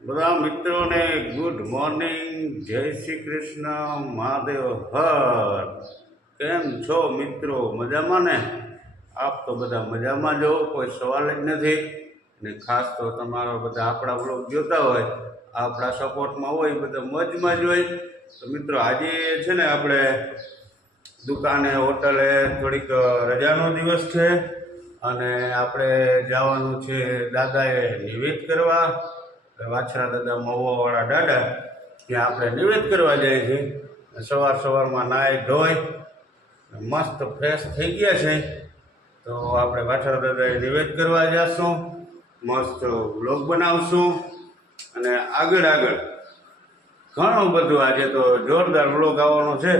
બધા મિત્રોને good morning, જય શ્રી કૃષ્ણ, મહાદેવ હર. કેમ છો મિત્રો? મજામાં ને? આપ તો બધા મજામાં જ હો, કોઈ સવાલ જ નથી. અને ખાસ તો તમારા બધા આપણા બ્લોગ જોતા હોય, આપણા સપોર્ટમાં હોય, બધા મોજમાં જ હોય. તો મિત્રો આજે છે ને આપણે દુકાને હોટલે થોડીક રજાનો દિવસ છે અને આપણે જવાનું છે દાદાએ નિવેદ કરવા. વાછરા દાદા મહુવાવાળા દાદા ત્યાં આપણે નિવેદ કરવા જઈએ છીએ. સવારમાં નાહી ધોઈ મસ્ત ફ્રેશ થઈ ગયા છે. તો આપણે વાછરા દાદાએ નિવેદ કરવા જઈશું, મસ્ત વ્લોગ બનાવશું અને આગળ ઘણું બધું આજે તો જોરદાર વ્લોગ આવવાનો છે.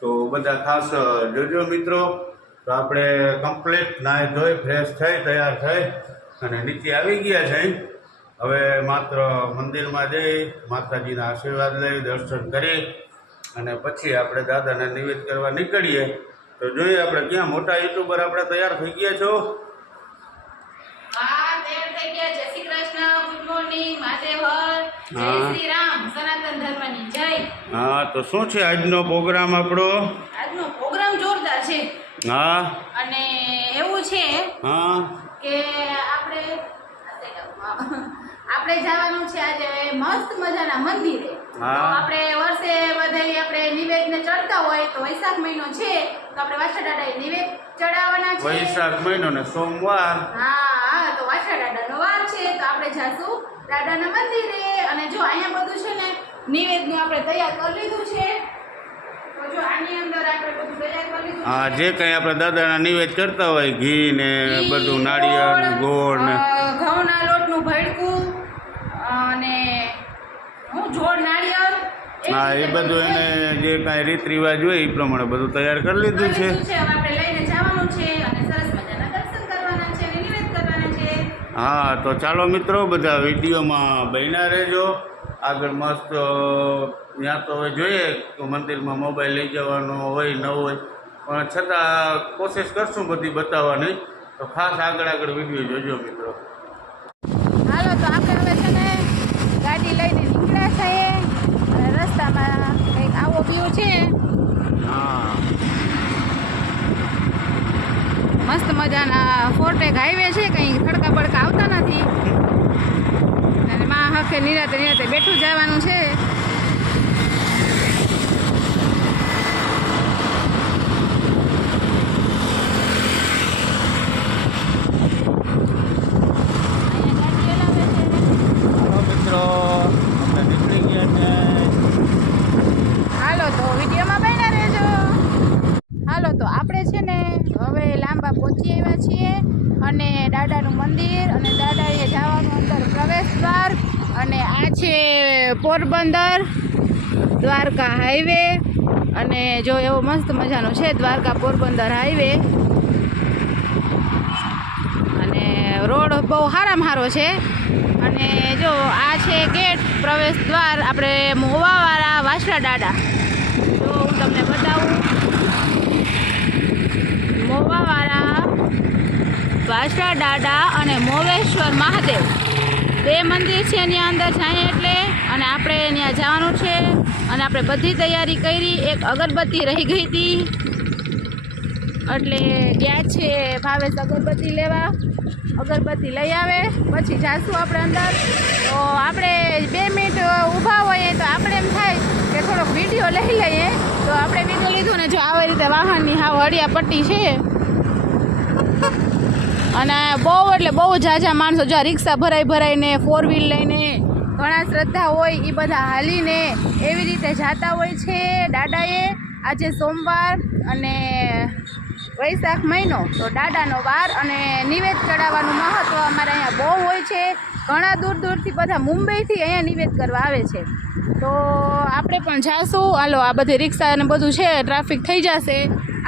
તો બધા ખાસ જોજો મિત્રો. તો આપણે કમ્પ્લીટ નાહી ધોઈ ફ્રેશ થઈ તૈયાર થઈ અને નીચે આવી ગયા છે. હવે માત્ર મંદિરમાં જઈ માતાજીના આશીર્વાદ લઈ દર્શન કરી અને પછી આપણે દાદાને નિવેદ કરવા નીકળીએ. તો જોઈએ આપણે ક્યાં મોટા યુટ્યુબર આપણે તૈયાર થઈ ગયા છો. હા, તો શું છે આજનો પ્રોગ્રામ આપણો? આજનો પ્રોગ્રામ જોરદાર છે. હા, અને એવું છે હા કે આપણે જવાનું છે આજે મસ્ત મજાના મંદિરે. તો આપણે વર્ષે બધાય આપણે નિવેદને ચડતા હોય તો વૈશાખ મહિનો છે તો આપણે વાછા દાદાએ નિવેદ ચડાવવાના છે. વૈશાખ મહિનો ને સોમવાર. હા, તો વાછા દાદાનો વાર છે તો આપણે જાશું દાદાના મંદિરે. અને જો અહીંયા બધું છે ને નિવેદનું આપણે તૈયાર કરી લીધું છે. તો જો આની અંદર આપણે બધું તૈયાર કરી લીધું. હા, જે કંઈ આપણે દાદાના નિવેદ કરતા હોય ઘી ને બધું નાળિયેર ને ગોળ ને ઘઉંના લોટનું ભડકું અને હું જોડ નાળિયેર. હા, એ બધું એને જે કાંઈ રીત રિવાજ હોય એ પ્રમાણે બધું તૈયાર કરી લીધું છે. હવે આપણે લઈને જવાનું છે અને સરસ મજાના દર્શન કરવાના છે અને નિવેદ કરવાના છે. હા, તો ચાલો મિત્રો બધા વિડીયોમાં બન્યા રહેજો. આગળ મસ્ત ત્યાં તો હવે જોઈએ કે મંદિરમાં મોબાઈલ લઈ જવાનો હોય ન હોય, પણ છતાં કોશિશ કરશું બધી બતાવવાની. તો ખાસ આગળ વિડીયો જોજો મિત્રો. હાલો, તો આપણે હવે છે ને ગાડી લઈને નીકળ્યા છીએ અને રસ્તામાં કંઈક આવો વ્યૂ છે. હા, મસ્ત મજાના ફોરટેક હાઈવે છે, કંઈ ખડકા બડકા આવતા નથી અને માં હખે નિરાતે બેઠું જવાનું છે. મિત્રો આપણે નીકળી ગયા છે. હાલો, તો વિડીયોમાં બન્યા રહેજો. હાલો, તો આપણે છે ને હવે લાંબા પહોંચી આવ્યા છીએ અને દાદાનું મંદિર અને દાદાએ જવાનું અંદર પ્રવેશ દ્વાર. અને આ છે પોરબંદર દ્વારકા હાઈવે. અને જો એવો મસ્ત મજાનો છે દ્વારકા પોરબંદર હાઈવે. અને રોડ બહુ સારામાં સારો છે. અને જો આ છે ગેટ પ્રવેશ દ્વાર આપણે મોવાવાળા વાછરા દાદા. તો હું તમને બતાવું, મોવાવાળા વાછરા દાદા અને મોવેશ્વર મહાદેવ બે મંદિર છે. એની અંદર જાય એટલે અને આપણે ત્યાં જવાનું છે અને આપણે બધી તૈયારી કરી. એક અગરબત્તી રહી ગઈ હતી એટલે ગયા છે ભાવેશ અગરબત્તી લેવા. અગરબત્તી લઈ આવે પછી જાશું આપણે અંદર. તો આપણે 2 મિનિટ ઊભા હોઈએ તો આપણે એમ થાય કે થોડોક વિડીયો લઈ લઈએ. તો આપણે વિડીયો લીધું ને જો આવી રીતે વાહનની હાવ હળિયા પટ્ટી છે અને બહુ એટલે બહુ ઝાઝા માણસો જો રિક્ષા ભરાઈને 4 વ્હીલ લઈને ઘણા શ્રદ્ધા હોય એ બધા હાલીને એવી રીતે જતા હોય છે દાદાએ. આજે સોમવાર અને વૈશાખ મહિનો તો દાદાનો વાર અને નિવેદ ચડાવવાનું મહત્ત્વ અમારે અહીંયા બહુ હોય છે. ઘણા દૂરથી બધા મુંબઈથી અહીંયા નિવેદ કરવા આવે છે. તો આપણે પણ જાશું. હાલો, આ બધી રિક્ષા અને બધું છે, ટ્રાફિક થઈ જશે.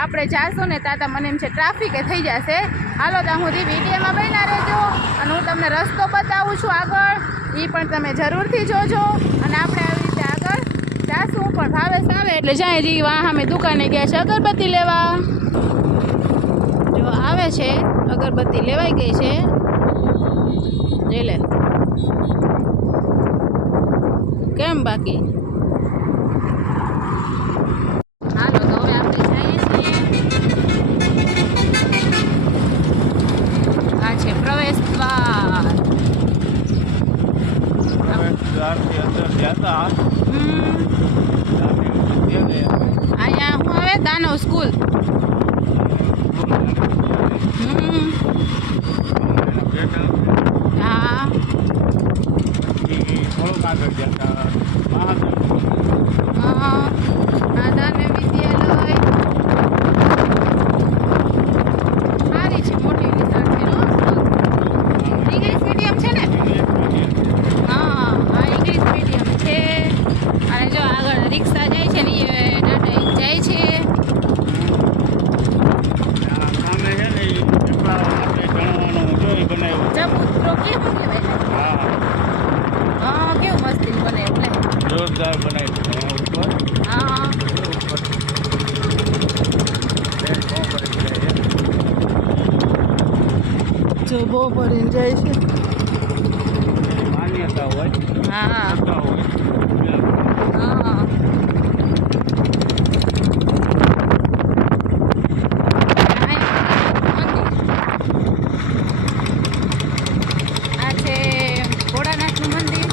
આપણે જાશું ને તાતા મને એમ છે ટ્રાફિકે થઈ જશે. હાલો, ત્યાં સુધી વિડીયોમાં બન્યા રહેજો અને હું તમને રસ્તો બતાવું છું આગળ, એ પણ તમે જરૂરથી જોજો. અને આપણે આવી રીતે આગળ જાશું. પણ ભાવેશ આવે એટલે જાય જી વાહ અમે દુકાને ગયા છે અગરબત્તી લેવા. જો આવે છે અગરબત્તી લેવાઈ ગઈ છે. જોઈ લે કેમ બાકી હાલો તો હવે આપણે જઈએ છીએ આ છે પ્રવેશ દ્વાર અહીંયા હું હવે દાનવ સ્કૂલ હા આ દાનવ વિદ્યાલય સારી છે મોટી વિશાળ છે ઇંગ્લિશ મીડિયમ છે ને હા હા ઇંગ્લિશ મીડિયમ છે અને જો આગળ રિક્ષા જાય છે ને એ ટાટા જાય છે ચબૂતરો કેવું કહેવાય હા કેવું મસ્તી બને એટલે જોરદાર બનાવી હા જો બહુ ભરીને જાય છે માન્યતા હોય હા હોય હા આ છે ભોળાનાથનું મંદિર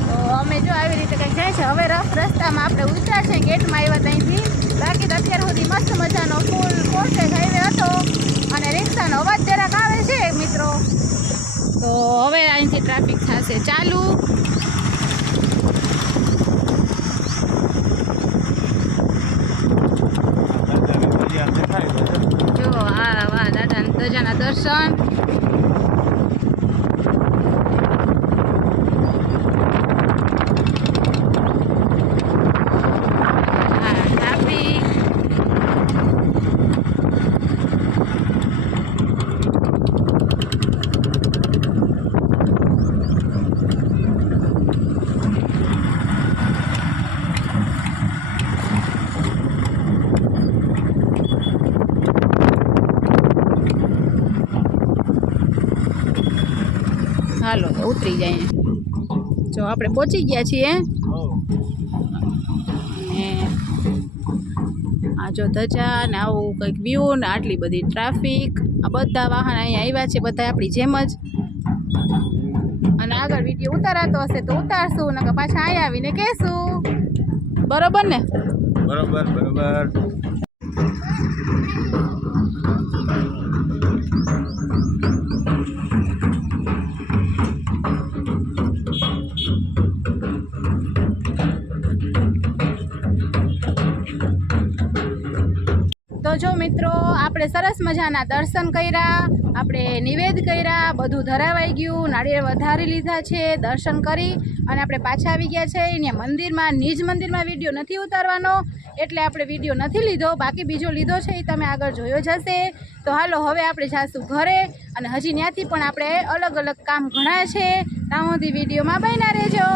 તો અમે જો આવી રીતે કંઈક જાય છે હવે રસ્તામાં આપણે ઉતર્યા છે ગેટમાં આવ્યા ત્યાંથી બાકી તો અત્યાર સુધી મસ્ત મજાનો ફૂલ ફોરટેક હાઈવે હતો અને રિક્ષાનો અવાજ જરાક આવે છે મિત્રો તો હવે અહીંથી ટ્રાફિક થશે ચાલુ જો આ વાહ દાદાના ધજાના દર્શન આ ટ્રાફિક હાલો તો ઉતરી જાય જો આપણે પહોંચી ગયા છીએ ને આ જો ધજા ને આવું કંઈક વ્યૂ ને આટલી બધી ટ્રાફિક આ બધા વાહન અહીંયા આવ્યા છે બધા આપણી જેમ જ અને આગળ વિડીયો ઉતારાતો હશે તો ઉતારશું નકર પાછા અહીંયા આવીને કહેશું બરોબર ને બરોબર બરોબર તો જો મિત્રો આપણે સરસ મજાના દર્શન કર્યા આપણે નિવેદ કર્યા બધું ધરાવાઈ ગયું નાળિયેર વધારી લીધા છે દર્શન કરી અને આપણે પાછા આવી ગયા છે અહીંયા મંદિરમાં નિજ મંદિરમાં વિડીયો નથી ઉતારવાનો એટલે આપણે વિડીયો નથી લીધો બાકી બીજો લીધો છે એ તમે આગળ જોયો જ હશે તો હાલો હવે આપણે જાશું ઘરે અને હજી ત્યાંથી પણ આપણે અલગ અલગ કામ ઘણા છે ત્યાં સુધી વિડીયોમાં બન્યા રહેજો